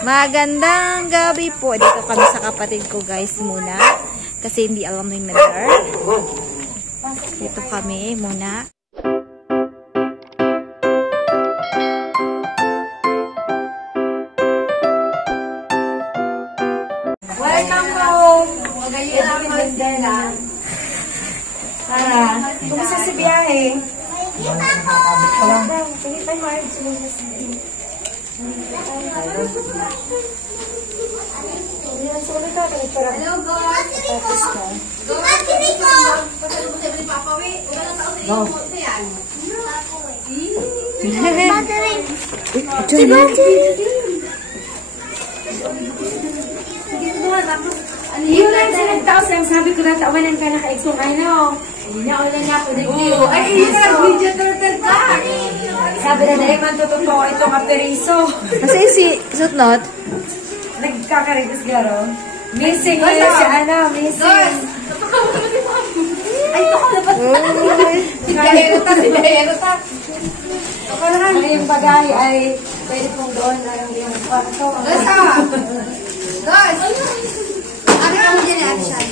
Magandang gabi po. Dito kami sa kapatid ko guys muna. Kasi hindi alam ng mother. Dito kami muna. Welcome home! Magayon namin din Dela. Kumusta si biyahe? Sige tayo Marge. Hello guys! Yun lang sa nagtaos lang, sabi ko na tawanan ka na ka-ex kung ano. Naulan niya ako nag-video. Ay, yun na, video turtle ka. Sabi na dahil man totoo itong aperiso. Kasi si Sutnot, Nagkakaritis garo. Missing yun si ano, missing. Ay, ito ka dapat. Sinayero ta. Ano yung bagay ay pwede pong doon na yung kwarto. Guys! Ano ka mo dyan, Action?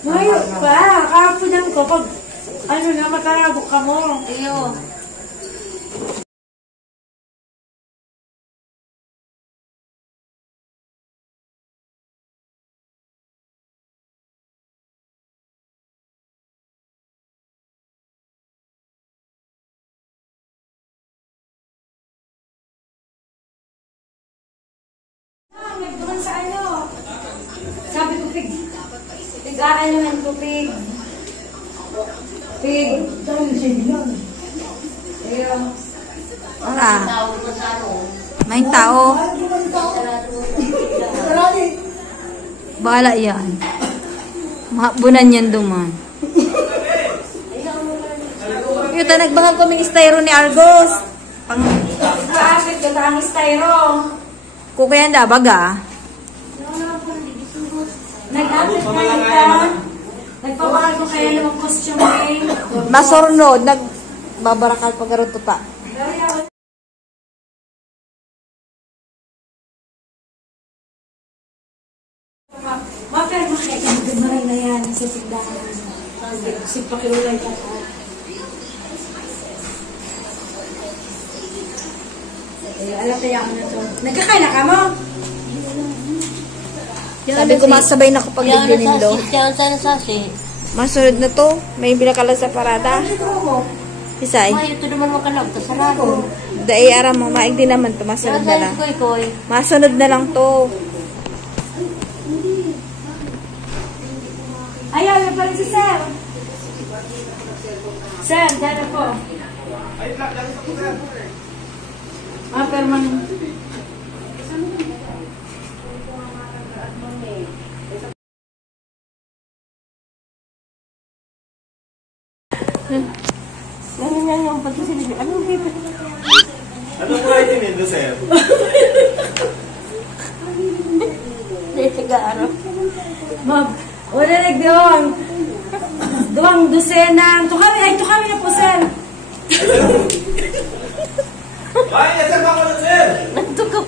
Mayo pa, kapunan ko. Pag ano na, matarabok ka mo. Ayo. Nagduman sa ano? Sabi ko, pigaan naman ko, pig. Ayun. wala. May tao. Bala yan. Mahabunan yan duman. Yuta, nagbangag kaming styro ni Argos. Pang Paakit ka ang styro. kukayan da baga. Nag-akit ka kita. Nagpapakal ko kaya namang costume eh. Masornod, nagbabarakal pagkaroon tuta. Mapirma kayo. Maray na yan sa sigdahan. Sipakilulay ka po. Alam kaya ako na to. Nagkakain na ka mo? Sabi ko masabay na kapag nagdinindo. Yan sana sasi. Masunod na to. May binakala sa parada. Isay. Ay, ito naman makalab. Tasarado. Dahil aram mo, maig din naman to. Masunod na lang. Koy. Masunod na lang to. Ayaw, yan pa rin si Sam. Sam, dala po. Perman. Yan yung pagkisilibi. Anong hipit? Anong pwede nito, sir? Sigaro. Mab, wala nagdiwang. Duwang dosenang. Tukami na po, Sam. Ay, nasa ba ko na, sir? Nagtukap.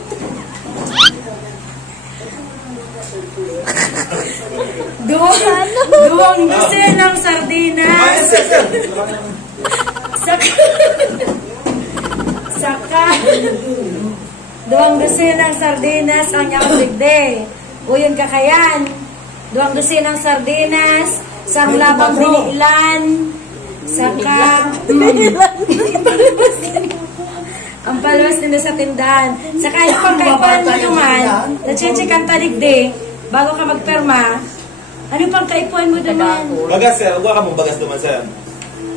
Duwang dosenang sardinas. Ay, sir. Saka. Duwang dosenang sardinas ang iyang digde. Uyon kakayan. Duwang dosenang sardinas. Sang labang binilan. Saka. Ang palwas nila sa tindahan. Saka yung pangkaipuan mo naman, na-check-check taligde, bago ka magperma, ano pang kaipuan mo naman? Bagas, sir. Huwag ka mong bagas naman, sir.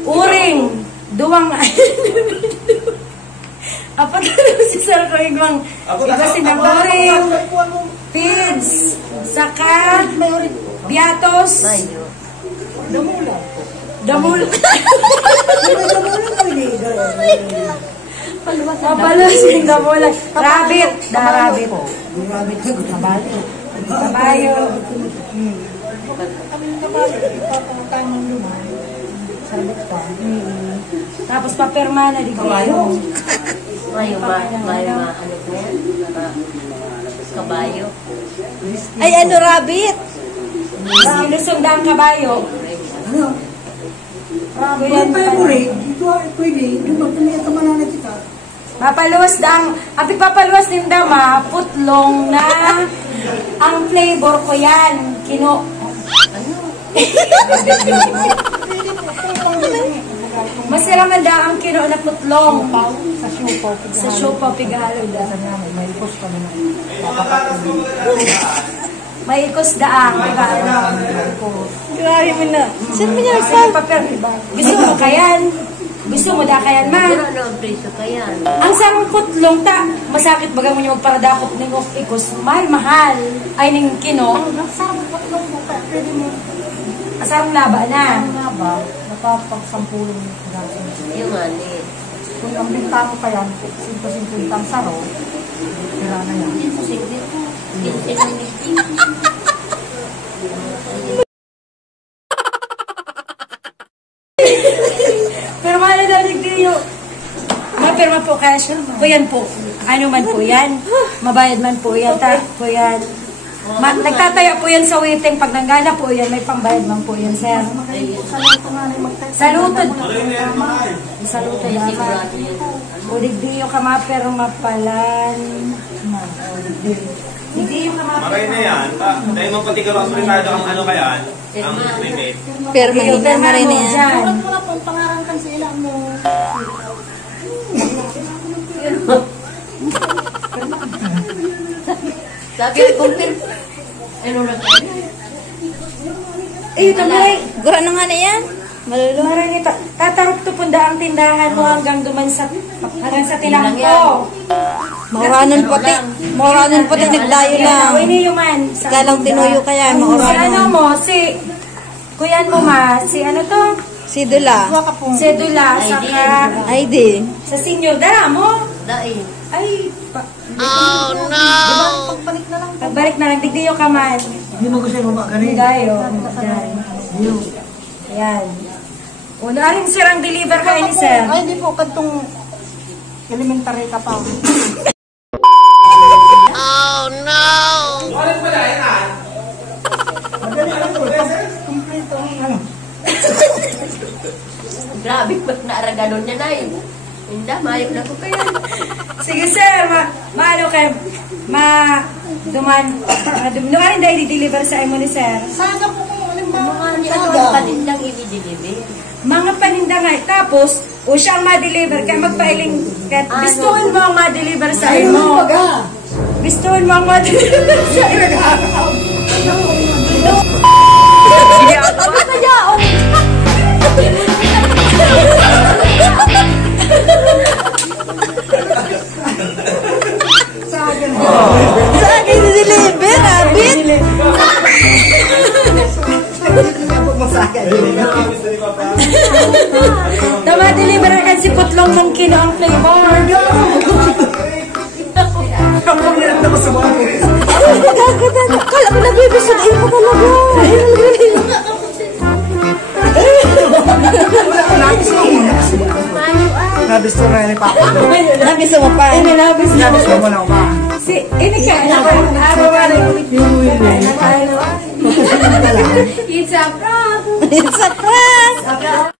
Uring, duwang, apat na si Sir ko igwang, iba sinaboring, feeds, saka, biatos, damula. Paluwas yung damula. Rabbit. Rabbit. Kabayo. pa. Tapos papirma na di kayo. Mayo ma, ano po yan? Kabayo. Ay, ano, rabbit? Sinusunda ang kabayo. Ano? Kuyan Pwede mo rin. Dito ay pwede. Yung magpamilya ka mananay kita. Papaluwas dang, api papaluwas din dama, putlong na ang flavor ko yan. Masira man da ang kino na putlong. Sa syupo. Sa syupo, pigalo da. May ikos kami na. May ikos daang, pigalo. Grabe mo na. Saan mo niya Sa papel, gusto mo kayan? Gusto mo da kayan man? Ano ang preso ka yan? Ang sarong putlong ta, masakit baga mo niya magparadakot ng ikos, mahal. Ay, ning kino. Sarang patlong mo ka. Pwede mo. Asarong laba na. Ano nga ba? Napapagsampulong natin. Yung ani. Kung ang binta mo pa yan, 50-50 ang saro, tira na yan. Hindi po sige po. Hindi na meeting. Pero mahal na dalig din yung mapirma po cash. Po yan po. Ano man po yan. Mabayad man po yan. Po yan. Nagtataya po yan sa waiting. Pag nanggana po yan, may pambayad man po yan, sir. Saluto nga na magtayo. Salutod. Salutod Sigurado naman. yan. Udigdiyo ka mapero mapalan. Udigdiyo ka mapero. Makay na yan. Dahil mo pati ka rin ang ano kayan. Ang remake. Pero mahina rin na yan. Wala pong pangarangan sa ilang mo. Sabi ko, ano na tayo? Eh, tamay. Gura na nga na yan. Malulunod. Marang ito. Tatarok to punda ang tindahan mo hanggang duman sa tilangko. Mauranon puti. Mauranon puti. Nagdayo lang. Ini yuman. Galang tinuyo kaya. Si ano Mauranon. mo, kuyan mo ma, si ano to? Si Dula. Sedula, saka ID. sa senior, dara mo. Dahil. Ay, pagbalik na lang, digdiyo ka man. Hindi mo gusto yung mga ganun. Dayo. Yan. Una rin sirang deliver kayo ni sir. Ay, hindi po. Kantong elementary ka pa. Ano pala yan ah? Madali lang po. Kompleto ang ano. Grabe, ba't naaraganon niya na yun? Hindi, mayok na ko kaya. Sige sir, maano kayo, duman rin dahil i-deliver sa imo ni sir. Saga po kung alimbawa. Mga niya doon panindang i-deliver. Mga paninda nga, tapos, o siyang ma-deliver, kaya magpailing, kaya gustuhin mo ang ma-deliver sa imo. Gustuhin mo ang ma-deliver sa imo. Sige, ako sa yaon. Sa akin deliver, rabbit. Tama, deliver agad si Putlong ng kino ang flavor. Kala ko nabibisudain mo talaga. Nabis to na ni Papa. Nabiso mo pa. Nabis na. Nabis mo na ba? Ini ka, It's a prank. It's a prank.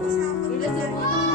Ila si